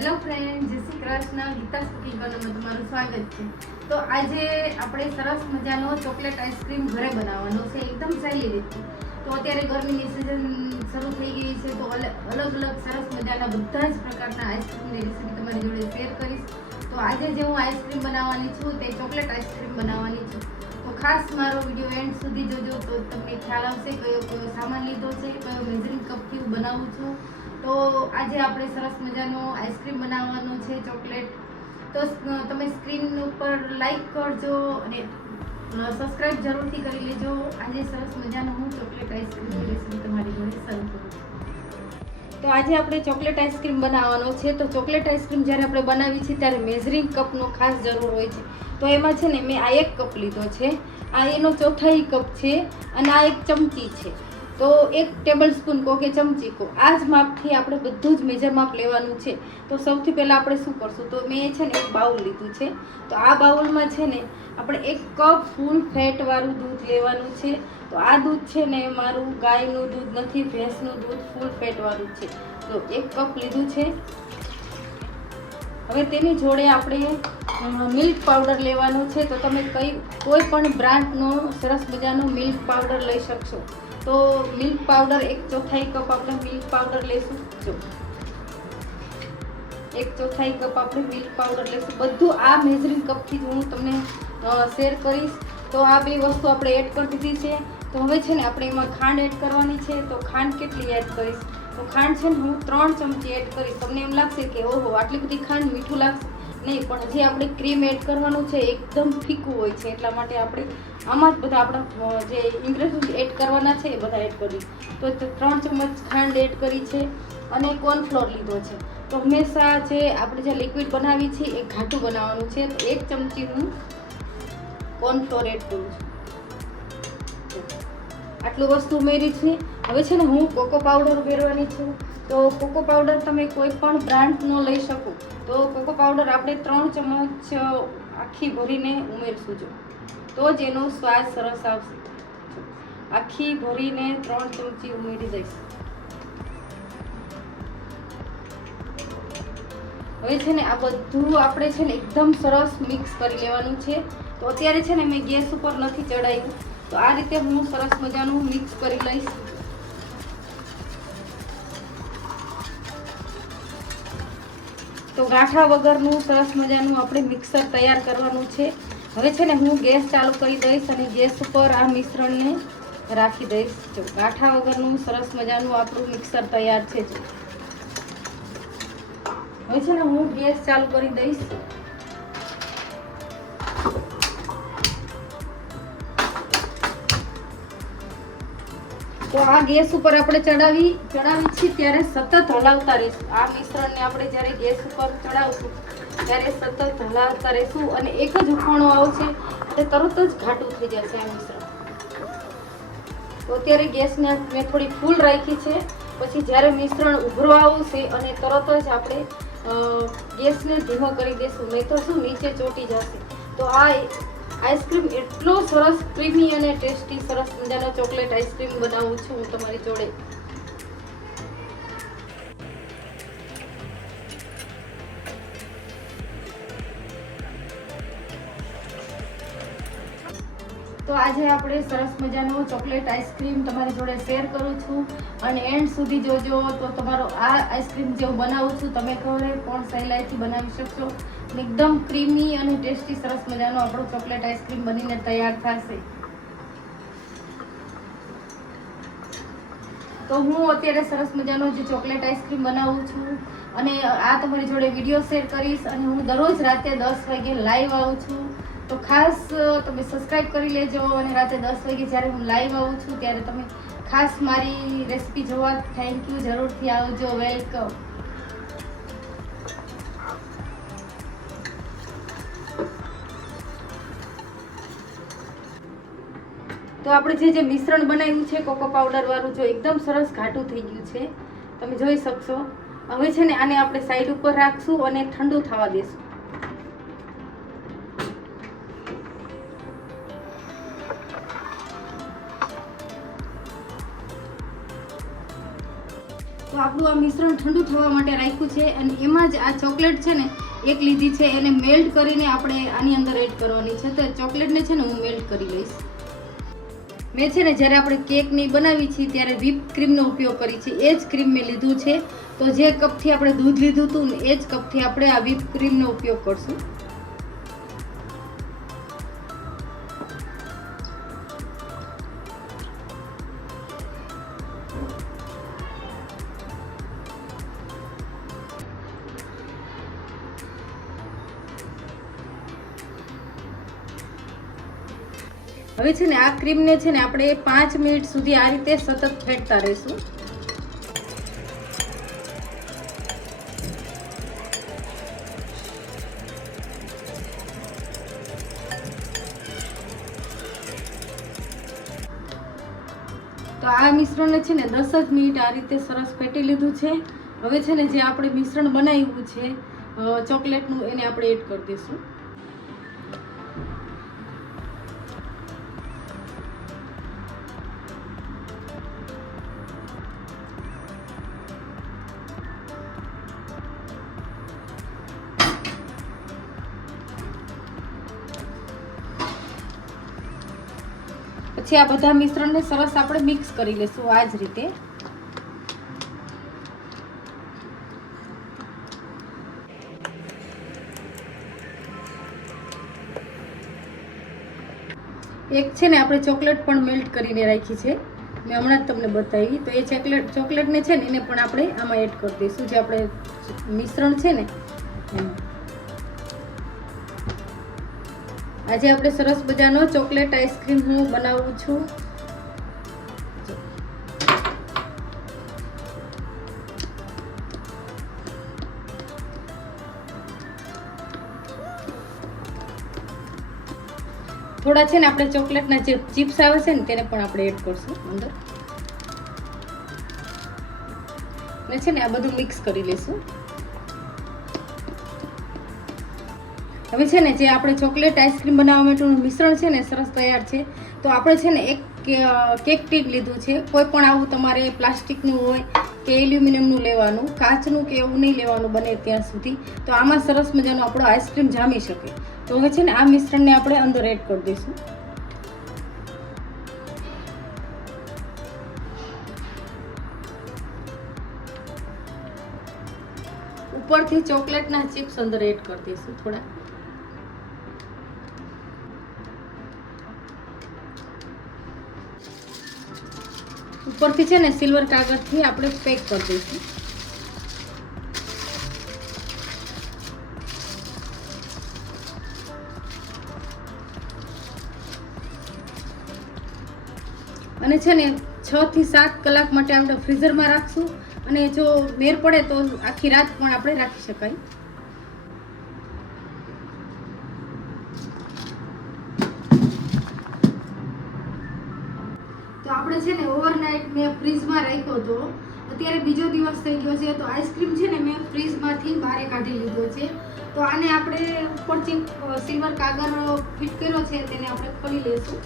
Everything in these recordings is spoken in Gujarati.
હેલો ફ્રેન્ડ, જય શ્રી કૃષ્ણ. ગીતા કુકિંગ ચેનલમાં તમારું સ્વાગત છે. તો આજે આપણે સરસ મજાનો ચોકલેટ આઈસ્ક્રીમ ઘરે બનાવવાનો છે, એકદમ સહેલી રીતે. તો અત્યારે ગરમીની સિઝન શરૂ થઈ ગઈ છે, તો અલગ અલગ સરસ મજાના બધા જ પ્રકારના આઈસ્ક્રીમની રેસીપી તમારી જોડે શેર કરીશ. તો આજે જે હું આઈસ્ક્રીમ બનાવવાની છું તે ચોકલેટ આઈસ્ક્રીમ બનાવવાની છું. તો ખાસ મારો વિડીયો એન્ડ સુધી જોજો, તો તમને ખ્યાલ આવશે કયો સામાન લીધો છે, કયો મેઝરિંગ કપથી હું બનાવું છું. તો આજે આપણે સરસ મજાનો આઈસ્ક્રીમ બનાવવાનો છે ચોકલેટ. તો તમે સ્ક્રીન ઉપર લાઈક કરજો અને સબસ્ક્રાઇબ જરૂરથી કરી લેજો. આજે સરસ મજાનો હું ચોકલેટ આઈસ્ક્રીમની રેસીપી તમારી જોડે શરૂ કરું છું. તો આજે આપણે ચોકલેટ આઈસ્ક્રીમ બનાવવાનો છે. તો ચોકલેટ આઈસ્ક્રીમ જ્યારે આપણે બનાવી છે ત્યારે મેઝરિંગ કપનો ખાસ જરૂર હોય છે. તો એમાં છે ને મેં આ 1 કપ લીધો છે, આ એનો ચોથાઈ કપ છે અને આ 1 ચમચી છે. તો 1 ટેબલ સ્પૂન કહો કે ચમચી કહો, આ જ માપથી આપણે બધું જ મેજર માપ લેવાનું છે. તો સૌથી પહેલાં આપણે શું કરશું, તો મેં છે ને એક બાઉલ લીધું છે. તો આ બાઉલમાં છે ને આપણે 1 કપ ફૂલ ફેટવાળું દૂધ લેવાનું છે. તો આ દૂધ છે ને મારું ગાયનું દૂધ નથી, ભેંસનું દૂધ ફૂલ ફેટવાળું છે. તો 1 કપ લીધું છે. હવે તેની જોડે આપણે મિલ્ક પાવડર લેવાનું છે. તો તમે કોઈ પણ બ્રાન્ડનો સરસ મજાનો મિલ્ક પાવડર લઈ શકશો. તો મિલ્ક પાવડર 1/4 કપ આપણે મિલ્ક પાવડર લેશું. જો 1/4 કપ આપણે મિલ્ક પાવડર લેશું. બધું આ મેઝરિંગ કપથી હું તમને શેર કરીશ. તો આ 2 વસ્તુ આપણે એડ કરી દીધી છે. તો હવે છે ને આપણે એમાં ખાંડ એડ કરવાની છે. તો ખાંડ કેટલી એડ કરીશ, તો ખાંડ છે ને હું 3 ચમચી એડ કરીશ. તમને એમ લાગશે કે ઓહો આટલી બધી ખાંડ મીઠું લાગશે, નહીં, પણ હજી આપણે ક્રીમ એડ કરવાનું છે, એકદમ ફીકું હોય છે, એટલા માટે આપણે આમાં જ બધા આપણા જે ઇન્ગ્રેડિયન્ટ એડ કરવાના છે એ બધા એડ કરીશ. તો 3 ચમચ ખાંડ એડ કરી છે અને કોર્નફ્લોર લીધો છે. તો હંમેશા જે આપણે જે લિક્વિડ બનાવી છે એ ઘાટું બનાવવાનું છે. તો 1 ચમચી હું કોર્નફ્લોર એડ કરું છું. આટલું વસ્તુ ઉમેરી છે. હવે છે ને હું કોકો પાવડર ઉમેરવાની છું. તો કોકો પાવડર તમે કોઈ પણ બ્રાન્ડનો લઈ શકો. તો કોકો પાવડર આપણે 3 ચમચ આખી ભરીને ઉમેરશું, જો તો જ એનો સ્વાદ સરસ આવશે. આખી ભરીને 3 ચમચી ઉમેરી દઈશ. હવે છે ને આ બધું આપણે છે ને એકદમ સરસ મિક્સ કરી લેવાનું છે. તો અત્યારે છે ને મેં ગેસ ઉપર નથી ચડાવ્યું. તો આ રીતે હું સરસ મજાનું મિક્સ કરી લઈશ. તો ગાંઠા વગરનું સરસ મજાનું આપણે મિક્સર તૈયાર કરવાનું છે. હવે છે ને હું ગેસ ચાલુ કરી દઈશ અને ગેસ ઉપર આ મિશ્રણને રાખી દઈશ. જો ગાંઠા વગરનું સરસ મજાનું આપણું મિક્સર તૈયાર છે. હવે છે ને હું ગેસ ચાલુ કરી દઈશ. તો આ ગેસ ઉપર આપણે ચડાવી છે ત્યારે સતત હલાવતા રહીશું. આ મિશ્રણને આપણે જ્યારે ગેસ ઉપર ચડાવશું ત્યારે સતત હલાવતા રહીશું અને એક જ ઉફાણો આવશે એટલે તરત જ ઘાટું થઈ જશે આ મિશ્રણ. તો અત્યારે ગેસને મેં થોડી ફૂલ રાખી છે. પછી જ્યારે મિશ્રણ ઉભરો આવશે અને તરત જ આપણે ગેસને ધીમો કરી દેશું, નહીં તો શું નીચે ચોંટી જશે. તો આ આઈસ્ક્રીમ એટલો સરસ ક્રીમી અને ટેસ્ટી સરસ મજાનો ચોકલેટ આઈસ્ક્રીમ બનાવું છું હું તમારી જોડે. તો આજે આપણે સરસ મજાનો ચોકલેટ આઈસ્ક્રીમ તમારી જોડે શેર કરું છું અને એન્ડ સુધી જોજો. તો તમારો આ આઈસ્ક્રીમ જે હું બનાવું છું તમે ઘરે પણ સહેલાઈથી બનાવી શકશો. એકદમ ક્રીમી અને ટેસ્ટી સરસ મજાનો આપણો ચોકલેટ આઈસ્ક્રીમ બનીને તૈયાર થશે. તો હું અત્યારે સરસ મજાનો જે ચોકલેટ આઈસ્ક્રીમ બનાવું છું અને આ તમારી જોડે વિડીયો શેર કરીશ. અને હું દરરોજ રાતે 10 વાગે લાઈવ આવું છું. તો ખાસ તમે સબસ્ક્રાઇબ કરી લેજો અને રાતે 10 વાગે જ્યારે હું લાઈવ આવું છું ત્યારે તમે ખાસ મારી રેસીપી જોવા. થેન્ક યુ, જરૂરથી આવજો. વેલકમ. તો આપણે જે મિશ્રણ બનાવ્યું છે કોકો પાવડર વાળું, જો એકદમ સરસ ઘાટું થઈ ગયું છે, તમે જોઈ શકશો. હવે છે ને આને આપણે સાઈડ ઉપર રાખશું અને ઠંડુ થવા દેશું. તો આપણું આ મિશ્રણ ઠંડુ થવા માટે રાખ્યું છે અને એમાં જ આ ચોકલેટ છે ને એક લીધી છે, એને મેલ્ટ કરીને આપણે આની અંદર એડ કરવાની છે. તો ચોકલેટને છે ને હું મેલ્ટ કરી લઈશ. મેં છે ને જ્યારે આપણે કેકની બનાવી છે ત્યારે વ્હીપ ક્રીમનો ઉપયોગ કરી છે. એ જ ક્રીમ મેં લીધું છે. તો જે કપથી આપણે દૂધ લીધું હતું ને એ જ કપથી આપણે આ વ્હીપ ક્રીમનો ઉપયોગ કરશું. હવે છે ને આ ક્રીમને છે ને આપણે 5 મિનિટ સુધી આ રીતે સતત ફેટતા રહીશું. તો આ મિશ્રણને છે ને 10 જ મિનિટ આ રીતે સરસ ફેટી લીધું છે. હવે છે ને જે આપણે મિશ્રણ બનાવ્યું છે ચોકલેટનું એને આપણે એડ કરી દઈશું. પછી આ બધા મિશ્રણને સરસ આપણે મિક્સ કરી લઈશું આ જ રીતે. એક છે ને આપણે ચોકલેટ પણ મેલ્ટ કરીને રાખી છે, મેં હમણાં જ તમને બતાવી. તો એ ચોકલેટને છે ને એને પણ આપણે આમાં એડ કરી દઈશું, જે આપણે મિશ્રણ છે ને એમાં. આજે આપણે સરસ મજાનો ચોકલેટ આઈસ્ક્રીમ હું બનાવું છું. થોડા છે ને આપણે ચોકલેટના જે ચિપ્સ આવે છે ને તેને પણ આપણે એડ કરશું અંદર. ને છે ને આ બધું મિક્સ કરી લઈશું. હવે છે ને જે આપણે ચોકલેટ આઈસ્ક્રીમ બનાવવા માટેનું મિશ્રણ છે ને સરસ તૈયાર છે. તો આપણે છે ને એક કેક ટીન લીધું છે. કોઈ પણ આવું તમારે પ્લાસ્ટિકનું હોય કે એલ્યુમિનિયમનું લેવાનું, કાચનું કે એવું નહીં લેવાનું બને ત્યાં સુધી. તો આમાં સરસ મજાનો આપણો આઈસ્ક્રીમ જામી શકે. તો હવે છે ને આ મિશ્રણને આપણે અંદર એડ કરી દઈશું. ઉપરથી ચોકલેટના ચિપ્સ અંદર એડ કરી દઈશું થોડા. ઉપરથી છે ને સિલ્વર કાગળથી આપણે પેક કરી દઈશું. અને છે ને 6 થી 7 કલાક માટે આપણે ફ્રીઝરમાં રાખશું. અને જો મેર પડે તો આખી રાત પણ આપણે રાખી શકાય. તો આપણે છે ને ઓવરનાઇટ મેં ફ્રીઝમાં રાખ્યો હતો. અત્યારે બીજો દિવસ થઈ ગયો છે. તો આઈસ્ક્રીમ છે ને મેં ફ્રીઝમાંથી બહાર કાઢી લીધો છે. તો આને આપણે ઉપરથી સિલ્વર કાગળ ફિટ કર્યો છે તેને આપણે ખોલી લઈશું.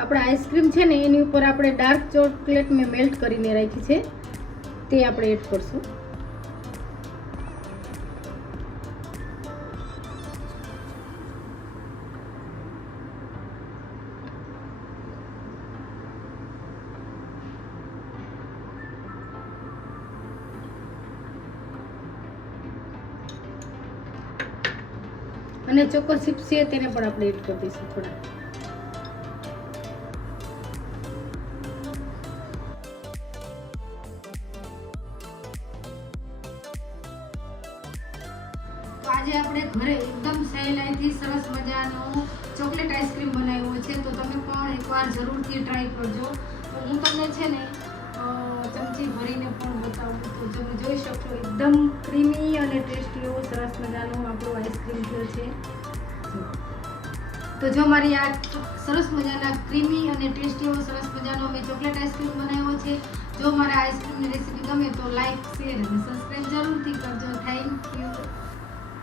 આપણા આઈસ્ક્રીમ છે ને એની ઉપર આપણે ડાર્ક ચોકલેટ મેં મેલ્ટ કરીને રાખી છે તે આપણે એડ કરશું. અને ચોકો ચિપ્સ છે તેને પણ આપણે એડ કરી દઈશું થોડા. તો આજે આપણે ઘરે એકદમ સહેલાઈથી સરસ મજાનો ચોકલેટ આઈસ્ક્રીમ બનાવ્યો છે, તો તમે પણ એકવાર જરૂરથી ટ્રાય કરજો. તો હું તમને છે ને ચમચી ભરીને પણ બતાવું. તો તમે જોઈ શકશો એકદમ ક્રીમી અને ટેસ્ટી એવો સરસ મજાનો આપણો આઈસ્ક્રીમ થયો છે. તો જો મારી આ સરસ મજાના ક્રીમી અને ટેસ્ટી એવો સરસ મજાનો મેં ચોકલેટ આઈસ્ક્રીમ બનાવ્યો છે. જો મારા આઈસ્ક્રીમની રેસીપી ગમે તો લાઈક, શેર અને સબસ્ક્રાઈબ જરૂરથી કરજો. Thank you.